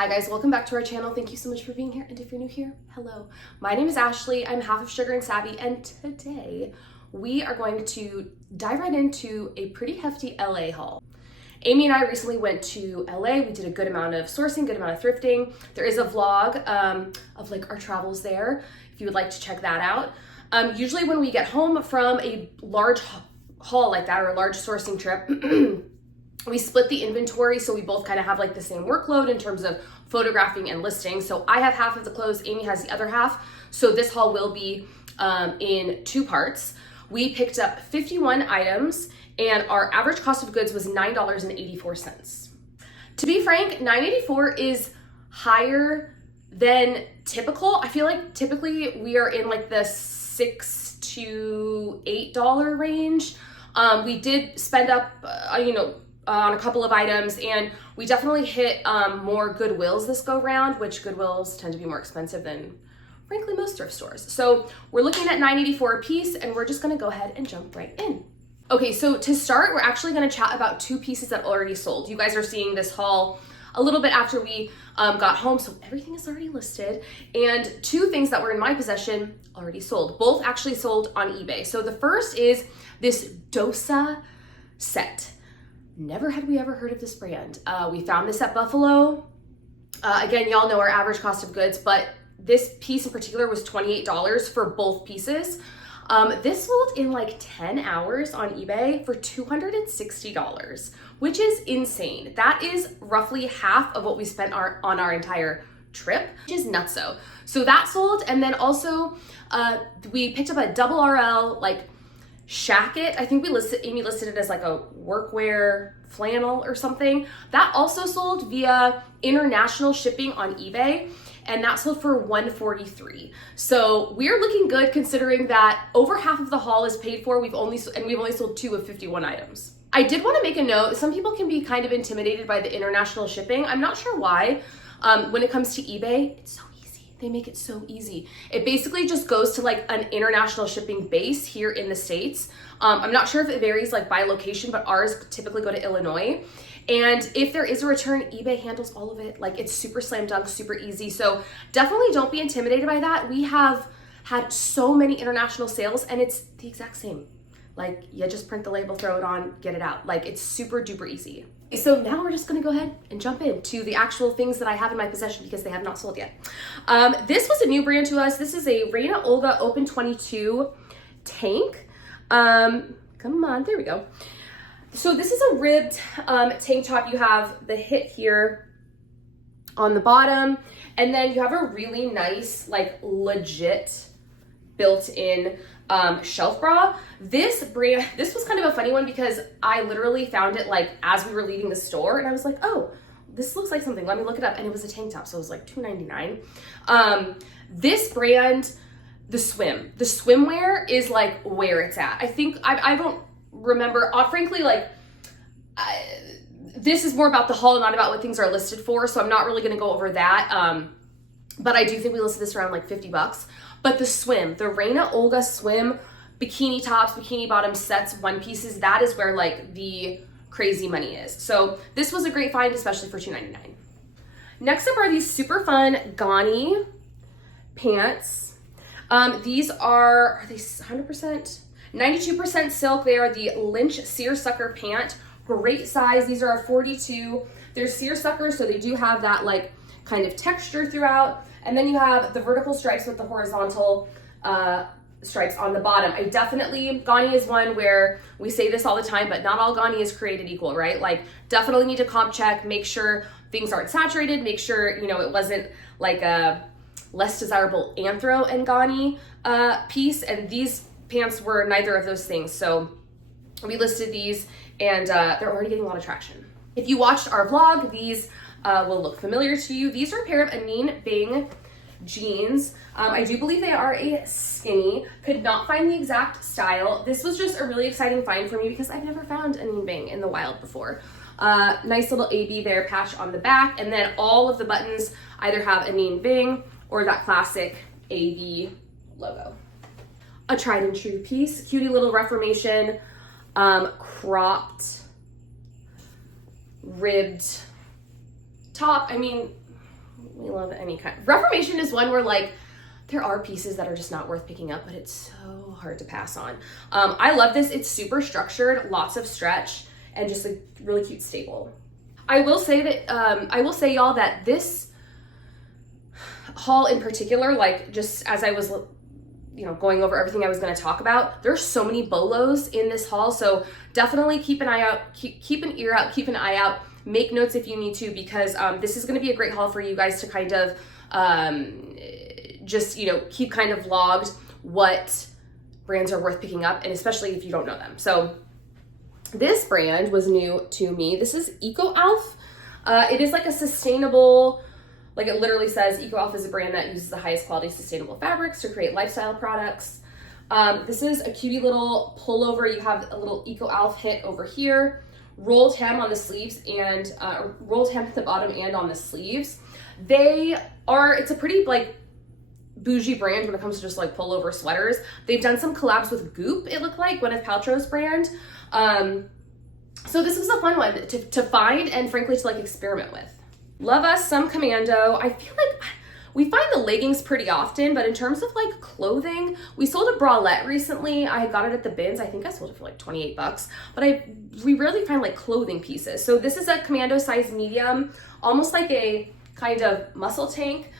Hi guys, welcome back to our channel. Thank you so much for being here. And if you're new here, hello. My name is Ashley. I'm half of Sugar and Savvy, and today we are going to dive right into a pretty hefty LA haul. Amy and I recently went to LA. We did a good amount of sourcing, good amount of thrifting. There is a vlog of like our travels there, if you would like to check that out. Usually when we get home from a large haul like that or a large sourcing trip, we split the inventory so we both kind of have like the same workload in terms of photographing and listing. So I have half of the clothes, Amy has the other half. So this haul will be in two parts. We picked up 51 items and our average cost of goods was $9.84. To be frank, $9.84 is higher than typical. I feel like typically we are in like the $6 to $8 range. We did spend up, on a couple of items, and we definitely hit more Goodwills this go round, which Goodwills tend to be more expensive than frankly most thrift stores. So we're looking at $9.84 a piece, and we're just gonna go ahead and jump right in. Okay, so to start, we're actually gonna chat about two pieces that already sold. You guys are seeing this haul a little bit after we got home, so everything is already listed. And two things that were in my possession already sold. Both actually sold on eBay. So the first is this Dosa set. Never had we ever heard of this brand. We found this at Buffalo. Again, y'all know our average cost of goods, but this piece in particular was $28 for both pieces. This sold in like 10 hours on eBay for $260, which is insane. That is roughly half of what we spent on our entire trip, which is nutso. So that sold, and then also we picked up a double RL like shacket. I think Amy listed it as like a workwear flannel or something. That also sold via international shipping on eBay, and that sold for $143. So we're looking good considering that over half of the haul is paid for. We've only sold 2 of 51 items. I did want to make a note. Some people can be kind of intimidated by the international shipping. I'm not sure why. When it comes to eBay, it's so easy. They make it so easy. It basically just goes to like an international shipping base here in the States. I'm not sure if it varies like by location, but ours typically go to Illinois. And if there is a return, eBay handles all of it. Like it's super slam dunk, super easy. So definitely don't be intimidated by that. We have had so many international sales and it's the exact same. Like you just print the label, throw it on, get it out. Like it's super duper easy. So now we're just gonna go ahead and jump into the actual things that I have in my possession because they have not sold yet. This was a new brand to us. This is a Reina Olga Open 22 tank. Come on, there we go. So this is a ribbed tank top. You have the hit here on the bottom, and then you have a really nice, like legit built-in shelf bra. This was kind of a funny one because I literally found it like as we were leaving the store, and I was like, oh, this looks like something. Let me look it up. And it was a tank top, so it was like $2.99. This brand, the swimwear is like where it's at. I think I don't remember, frankly, like this is more about the haul, not about what things are listed for, so I'm not really going to go over that. But I do think we listed this around like $50. But the Reina Olga swim bikini tops, bikini bottom sets, one pieces, that is where like the crazy money is. So this was a great find, especially for $2.99. Next up are these super fun Gani pants. These are they 100%? 92% silk. They are the Lynch seersucker pant. Great size. These are a 42. They're seersucker, so they do have that like kind of texture throughout. And then you have the vertical stripes with the horizontal stripes on the bottom. Gani is one where we say this all the time, but not all Gani is created equal, right? Like definitely need to comp check, make sure things aren't saturated, make sure, it wasn't like a less desirable Anthro and Gani piece. And these pants were neither of those things. So we listed these and they're already getting a lot of traction. If you watched our vlog, these will look familiar to you. These are a pair of Anine Bing jeans. I do believe they are a skinny. Could not find the exact style. This was just a really exciting find for me because I've never found Anine Bing in the wild before. Nice little AB there patch on the back, and then all of the buttons either have Anine Bing or that classic AB logo. A tried and true piece, cutie little Reformation cropped ribbed top. I mean, We love any kind. Reformation is one where like there are pieces that are just not worth picking up, but it's so hard to pass on. I love this. It's super structured, lots of stretch, and just a really cute staple. I will say that y'all that this haul in particular, like just as I was going over everything I was going to talk about, there's so many bolos in this haul, so definitely keep an eye out, keep an ear out, keep an eye out, make notes if you need to, because this is going to be a great haul for you guys to kind of just keep kind of logged what brands are worth picking up, and especially if you don't know them. So this brand was new to me. This is EcoAlf. It is like a sustainable, like it literally says EcoAlf is a brand that uses the highest quality sustainable fabrics to create lifestyle products. This is a cutie little pullover. You have a little EcoAlf hit over here, rolled hem on the sleeves, and rolled hem at the bottom and on the sleeves. It's a pretty like bougie brand when it comes to just like pullover sweaters. They've done some collabs with Goop, it looked like, Gwyneth Paltrow's brand. So this was a fun one to find and frankly to like experiment with. Love us some Commando. I feel like we find the leggings pretty often, but in terms of like clothing, we sold a bralette recently. I got it at the bins. I think I sold it for like 28 bucks, but we rarely find like clothing pieces. So this is a Commando size medium, almost like a kind of muscle tank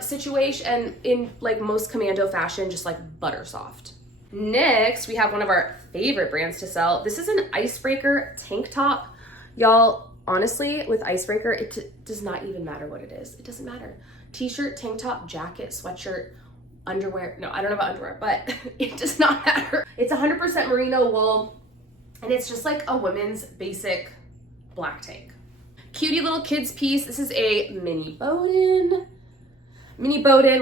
situation, and in like most Commando fashion, just like butter soft. Next, we have one of our favorite brands to sell. This is an Icebreaker tank top. Y'all, honestly, with Icebreaker, it does not even matter what it is. It doesn't matter. T-shirt, tank top, jacket, sweatshirt, underwear. No, I don't know about underwear, but it does not matter. It's 100% merino wool, and it's just like a women's basic black tank. Cutie little kids piece. This is a mini Bowden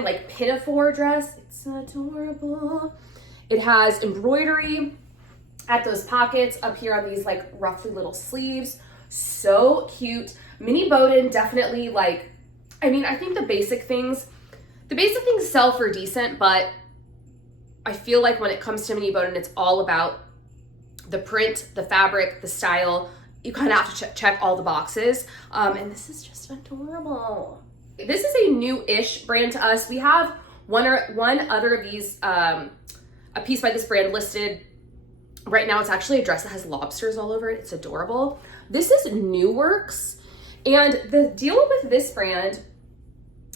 like pinafore dress. It's adorable. It has embroidery at those pockets up here on these like roughly little sleeves. So cute. Mini Bowden definitely like, I mean, I think the basic things sell for decent, but I feel like when it comes to Mini Bowden, it's all about the print, the fabric, the style. You kind of have to check all the boxes. And this is just adorable. This is a new-ish brand to us. We have one other of these, a piece by this brand listed. Right now, it's actually a dress that has lobsters all over it. It's adorable. This is New Works. And the deal with this brand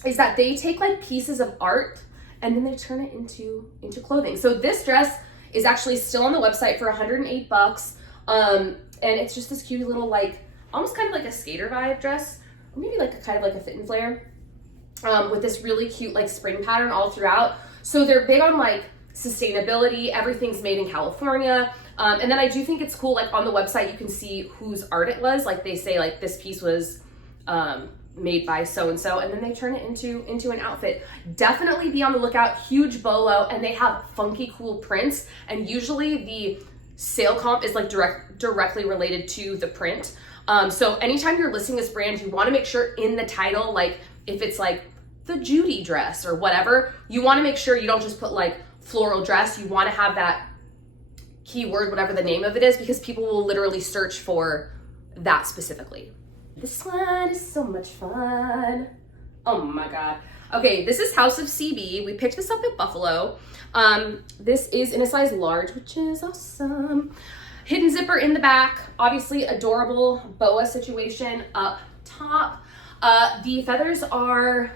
is that they take like pieces of art and then they turn it into clothing. So this dress is actually still on the website for 108 bucks. And it's just this cute little like, almost kind of like a skater vibe dress, or maybe like a kind of like a fit and flare, with this really cute like spring pattern all throughout. So they're big on like sustainability. Everything's made in California. And then I do think it's cool, like on the website, you can see whose art it was. Like they say like this piece was made by so-and-so, and then they turn it into an outfit. Definitely be on the lookout. Huge bolo, and they have funky, cool prints. And usually the sale comp is like directly related to the print. So anytime you're listing this brand, you want to make sure in the title, like if it's like the Judy dress or whatever, you want to make sure you don't just put like floral dress. You want to have that keyword, whatever the name of it is, because people will literally search for that specifically. This one is so much fun. Oh my God. Okay, this is House of CB. We picked this up at Buffalo. This is in a size large, which is awesome. Hidden zipper in the back. Obviously adorable boa situation up top. The feathers are,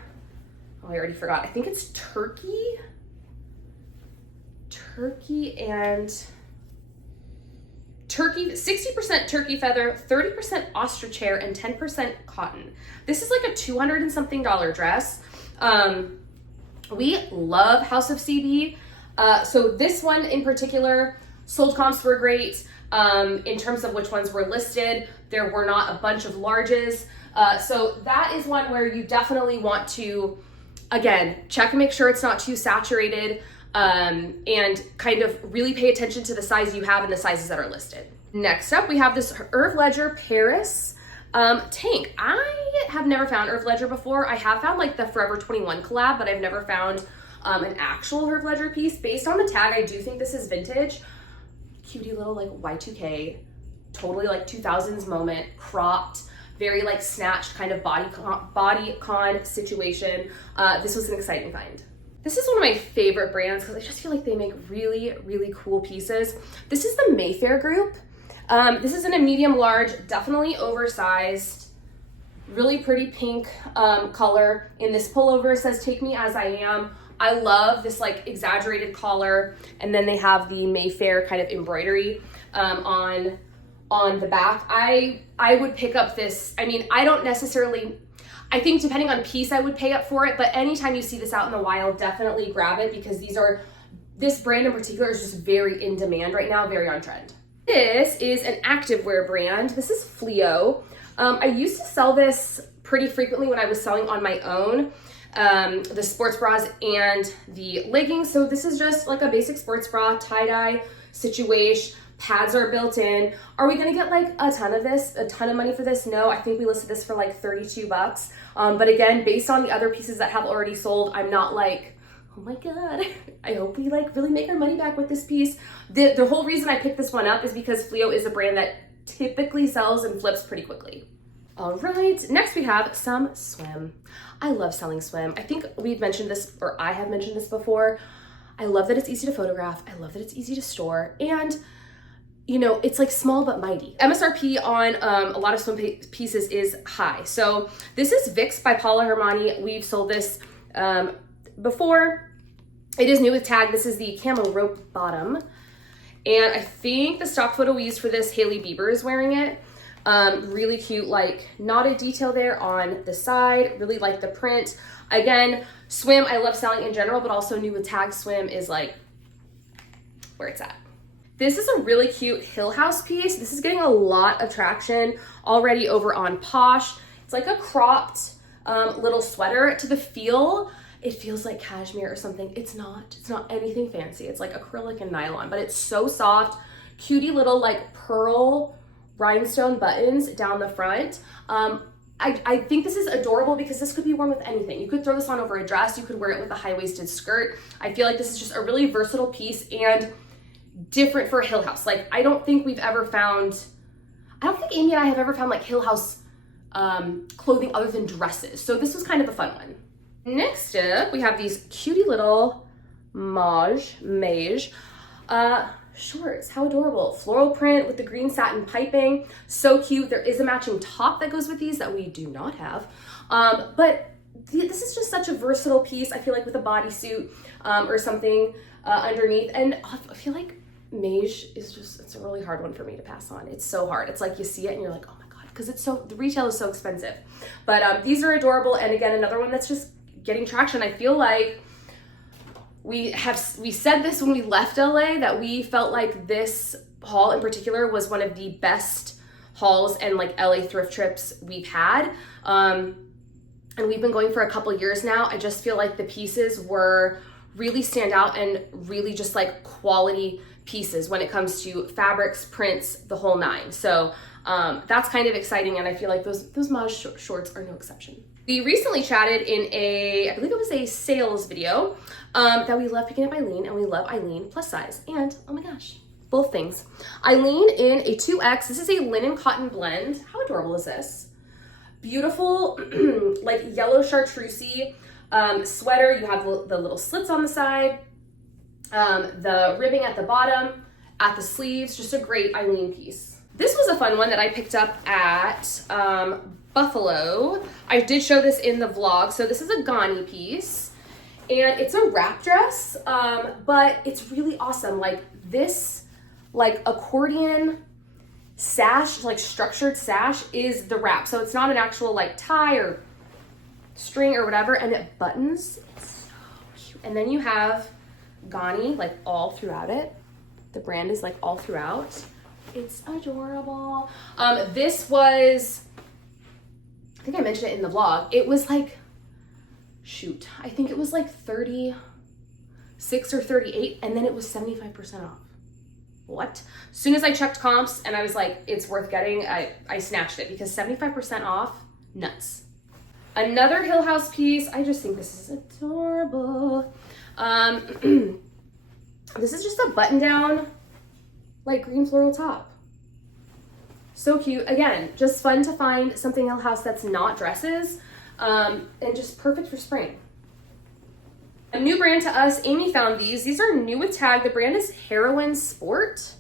oh, I already forgot. I think it's turkey and turkey, 60% turkey feather, 30% ostrich hair, and 10% cotton. This is like a $200 and something dress. We love House of CB. So this one in particular, sold comps were great. In terms of which ones were listed, there were not a bunch of larges. So that is one where you definitely want to, again, check and make sure it's not too saturated, and kind of really pay attention to the size you have and the sizes that are listed. Next up, we have this Herve Ledger Paris tank. I have never found Herve Ledger before. I have found like the Forever 21 collab, but I've never found an actual Herve Ledger piece. Based on the tag, I do think this is vintage. Cutie little like Y2K, totally like 2000s moment, cropped, very like snatched kind of body con situation. This was an exciting find. This is one of my favorite brands because I just feel like they make really, really cool pieces. This is the Mayfair group. This is in a medium large, definitely oversized, really pretty pink color. In this pullover, it says "Take me as I am." I love this like exaggerated collar, and then they have the Mayfair kind of embroidery on the back. I would pick up this. I mean, I don't necessarily, I think depending on piece, I would pay up for it, but anytime you see this out in the wild, definitely grab it because this brand in particular is just very in demand right now, very on trend. This is an activewear brand. This is Fleo. I used to sell this pretty frequently when I was selling on my own, the sports bras and the leggings. So this is just like a basic sports bra, tie-dye situation. Pads are built in. Are we gonna get like a ton of money for this? No, I think we listed this for like 32 bucks. But again, based on the other pieces that have already sold, I'm not like, oh my God, I hope we like really make our money back with this piece. The whole reason I picked this one up is because Fleo is a brand that typically sells and flips pretty quickly. All right, next we have some swim. I love selling swim. I think we've mentioned this, or I have mentioned this before. I love that it's easy to photograph. I love that it's easy to store. And you know, it's like small but mighty. MSRP on a lot of swim pieces is high. So this is Vicks by Paula Hermani. We've sold this before. It is new with tag. This is the camo rope bottom. And I think the stock photo we used for this, Hailey Bieber is wearing it. Really cute, like knotted detail there on the side. Really like the print. Again, swim, I love selling in general, but also new with tag swim is like where it's at. This is a really cute Hill House piece. This is getting a lot of traction already over on Posh. It's like a cropped little sweater. To the feel, it feels like cashmere or something. It's not anything fancy. It's like acrylic and nylon, but it's so soft. Cutie little like pearl rhinestone buttons down the front. I think this is adorable because this could be worn with anything. You could throw this on over a dress. You could wear it with a high-waisted skirt. I feel like this is just a really versatile piece and different for Hill House. Like, I don't think Amy and I have ever found like Hill House clothing other than dresses. So this was kind of a fun one. Next up, we have these cutie little mauve shorts. How adorable. Floral print with the green satin piping. So cute. There is a matching top that goes with these that we do not have. But this is just such a versatile piece. I feel like with a bodysuit or something underneath. And I feel like beige is it's a really hard one for me to pass on. It's so hard. It's like you see it and you're like, oh my God, because the retail is so expensive. But these are adorable. And again, another one that's just getting traction. I feel like we said this when we left LA, that we felt like this haul in particular was one of the best hauls and like LA thrift trips we've had. And we've been going for a couple years now. I just feel like the pieces really stand out and really just like quality pieces when it comes to fabrics, prints, the whole nine. So that's kind of exciting, and I feel like those mauve shorts are no exception. We recently chatted in I believe it was a sales video, that we love picking up Eileen, and we love Eileen plus size, and oh my gosh, both things. Eileen in a 2X. This is a linen cotton blend. How adorable is this? Beautiful, like yellow chartreusey sweater. You have the little slits on the side, the ribbing at the bottom, at the sleeves. Just a great Eileen piece. This was a fun one that I picked up at Buffalo. I did show this in the vlog. So this is a Ghani piece, and it's a wrap dress, but it's really awesome. Like this, like accordion sash, like structured sash is the wrap. So it's not an actual like tie or string or whatever, and it buttons. It's so cute. And then you have Ghani like all throughout it. The brand is like all throughout. It's adorable. This was, I think I mentioned it in the vlog. It was like, shoot, I think it was like 36 or 38, and then it was 75% off. What? As soon as I checked comps and I was like, it's worth getting, I snatched it because 75% off, nuts. Another Hill House piece. I just think this is adorable. This is just a button down, like green floral top. So cute. Again, just fun to find something in the house that's not dresses, and just perfect for spring. A new brand to us, Amy found these. These are new with tag. The brand is Heroin Sport.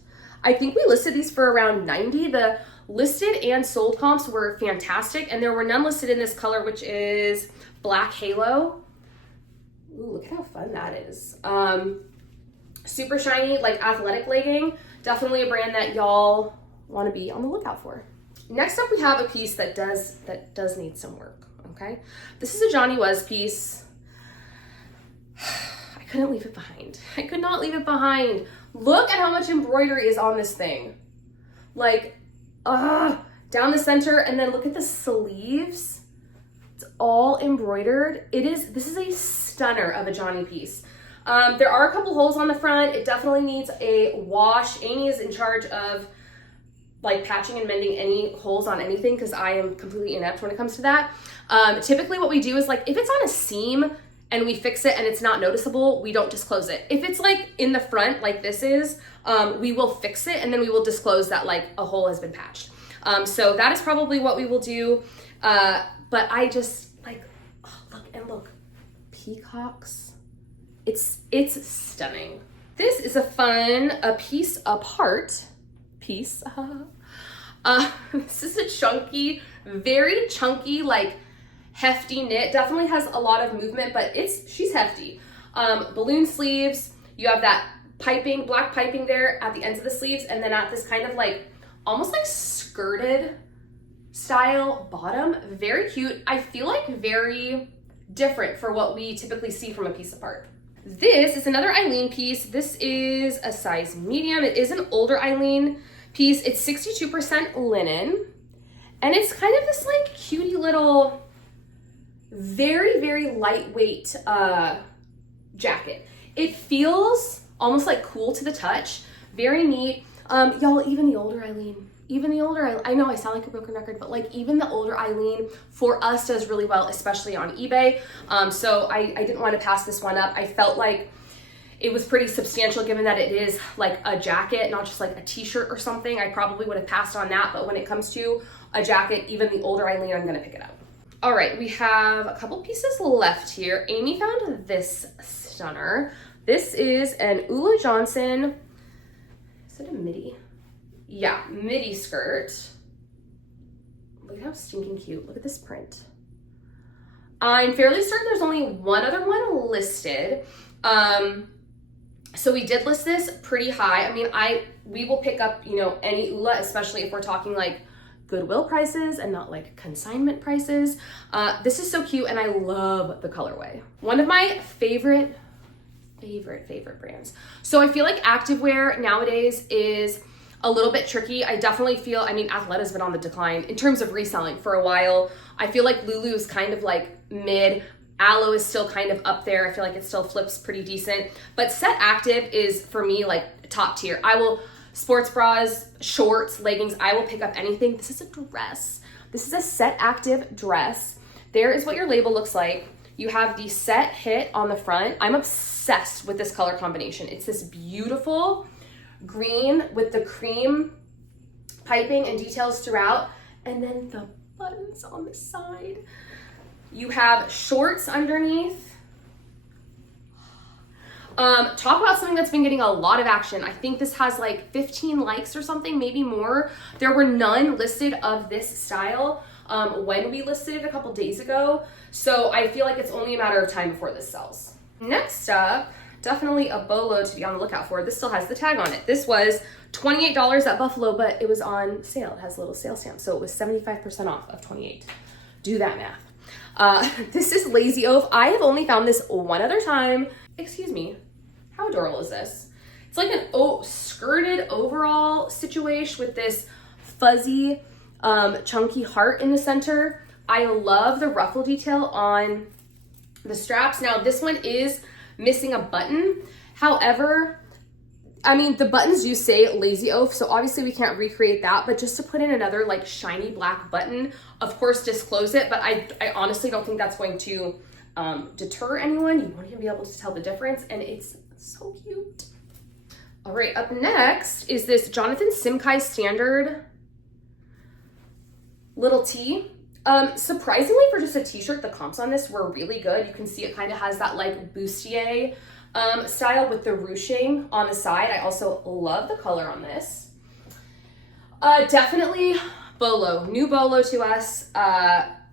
I think we listed these for around 90. The listed and sold comps were fantastic, and there were none listed in this color, which is Black Halo. Ooh, look at how fun that is. Super shiny, like athletic legging. Definitely a brand that y'all want to be on the lookout for. Next up, we have a piece that does need some work, okay? This is a Johnny Was piece. I couldn't leave it behind. I could not leave it behind. Look at how much embroidery is on this thing. Like, down the center, and then look at the sleeves. It's all embroidered. This is a stunner of a Johnny piece. There are a couple holes on the front. It definitely needs a wash. Amy is in charge of like patching and mending any holes on anything because I am completely inept when it comes to that. Typically what we do is like if it's on a seam and we fix it and it's not noticeable, we don't disclose it. If it's like in the front like this is, we will fix it and then we will disclose that like a hole has been patched. So that is probably what we will do. But I just like, look, peacocks. It's stunning. This is a piece apart piece. This is a chunky, very chunky, like hefty knit. Definitely has a lot of movement, but she's hefty. Balloon sleeves. You have that piping, black piping there at the ends of the sleeves, and then at this kind of like almost like skirted style bottom. Very cute. I feel like very different for what we typically see from a piece apart. This is another Eileen piece. This is a size medium. It is an older Eileen piece. It's 62% linen, and it's kind of this like cutie little, very, very lightweight jacket. It feels almost like cool to the touch. Very neat. Y'all, even the older Eileen, I know I sound like a broken record, but like even the older Eileen for us does really well, especially on eBay. So I didn't want to pass this one up. I felt like it was pretty substantial given that it is like a jacket, not just like a t-shirt or something. I probably would have passed on that, but when it comes to a jacket, even the older Eileen, I'm gonna pick it up. All right, we have a couple pieces left here. Amy found this stunner. This is an Ula Johnson, is it a midi? Yeah, midi skirt. Look at how stinking cute. Look at this print. I'm fairly certain there's only one other one listed. So we did list this pretty high. I mean, we will pick up, any Ula, especially if we're talking like Goodwill prices and not like consignment prices. This is so cute and I love the colorway. One of my favorite brands. So I feel like activewear nowadays is a little bit tricky. I definitely feel, Athleta's been on the decline in terms of reselling for a while. I feel like Lulu is kind of like mid. Aloe is still kind of up there. I feel like it still flips pretty decent. But Set Active is for me like top tier. Sports bras, shorts, leggings, I will pick up anything. This is a dress. This is a Set Active dress. There is what your label looks like. You have the Set Hit on the front. I'm obsessed with this color combination. It's this beautiful green with the cream piping and details throughout, and then the buttons on the side. You have shorts underneath. Talk about something that's been getting a lot of action. I think this has like 15 likes or something, maybe more. There were none listed of this style when we listed it a couple days ago, so I feel like it's only a matter of time before this sells. Next up, definitely a bolo to be on the lookout for. This still has the tag on it. This was $28 at Buffalo, but it was on sale. It has a little sale stamp, so it was 75% off of $28. Do that math. This is Lazy Ove. I have only found this one other time. Excuse me, how adorable is this? It's like an skirted overall situation with this fuzzy, chunky heart in the center. I love the ruffle detail on the straps. Now this one is missing a button. However, the buttons do say Lazy Oaf, so obviously we can't recreate that, but just to put in another like shiny black button, of course disclose it, but I honestly don't think that's going to deter anyone. You won't even be able to tell the difference, and it's so cute. All right, up next is this Jonathan Simkai Standard little tee. Surprisingly for just a t-shirt, the comps on this were really good. You can see it kind of has that like bustier style with the ruching on the side. I also love the color on this. Definitely bolo, new bolo to us.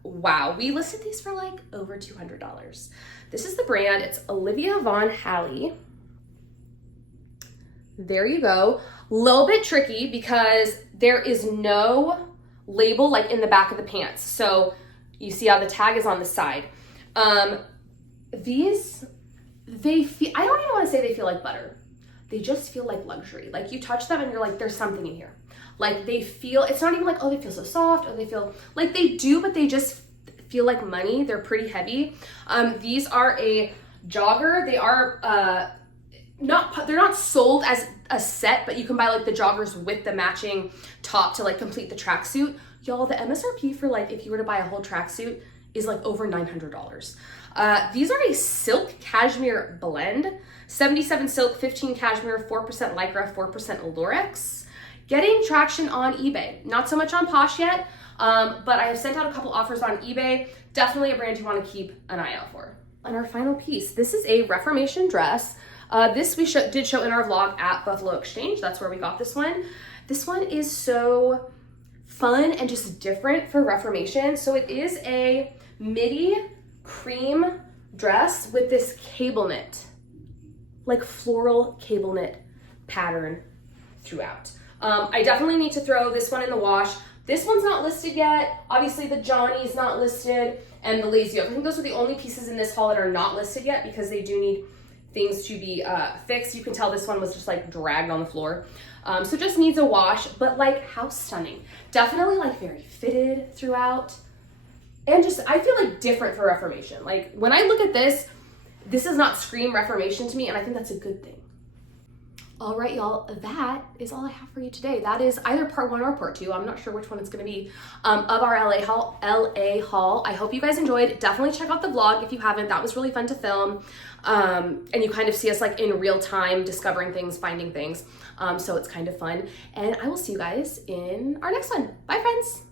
Wow, we listed these for like over $200. This is the brand, it's Olivia Von Halley. There you go. Little bit tricky because there is no label like in the back of the pants. So you see how the tag is on the side. These, they feel, I don't even want to say they feel like butter. They just feel like luxury. Like you touch them and you're like, there's something in here. Like they feel, it's not even like, oh, they feel so soft, or they feel like they do, but they just feel like money. They're pretty heavy. These are a jogger. They are they're not sold as a set, but you can buy like the joggers with the matching top to like complete the tracksuit. Y'all, the MSRP for like if you were to buy a whole tracksuit is like over $900. These are a silk cashmere blend. 77 silk, 15 cashmere, 4% lycra, 4% lurex. Getting traction on eBay. Not so much on Posh yet, but I have sent out a couple offers on eBay. Definitely a brand you want to keep an eye out for. And our final piece, this is a Reformation dress. This we did show in our vlog at Buffalo Exchange. That's where we got this one. This one is so fun and just different for Reformation. So it is a midi cream dress with this cable knit, like floral cable knit pattern throughout. I definitely need to throw this one in the wash. This one's not listed yet. Obviously the Johnny is not listed and the Lazy Oak. I think those are the only pieces in this haul that are not listed yet because they do need things to be fixed. You can tell this one was just like dragged on the floor. So just needs a wash, but like how stunning. Definitely like very fitted throughout. And just, I feel like different for Reformation. Like when I look at this, this does not scream Reformation to me, and I think that's a good thing. All right, y'all, that is all I have for you today. That is either part 1 or part 2. I'm not sure which one it's gonna be, of our LA haul. I hope you guys enjoyed. Definitely check out the vlog if you haven't. That was really fun to film. And you kind of see us like in real time, discovering things, finding things. So it's kind of fun. And I will see you guys in our next one. Bye, friends.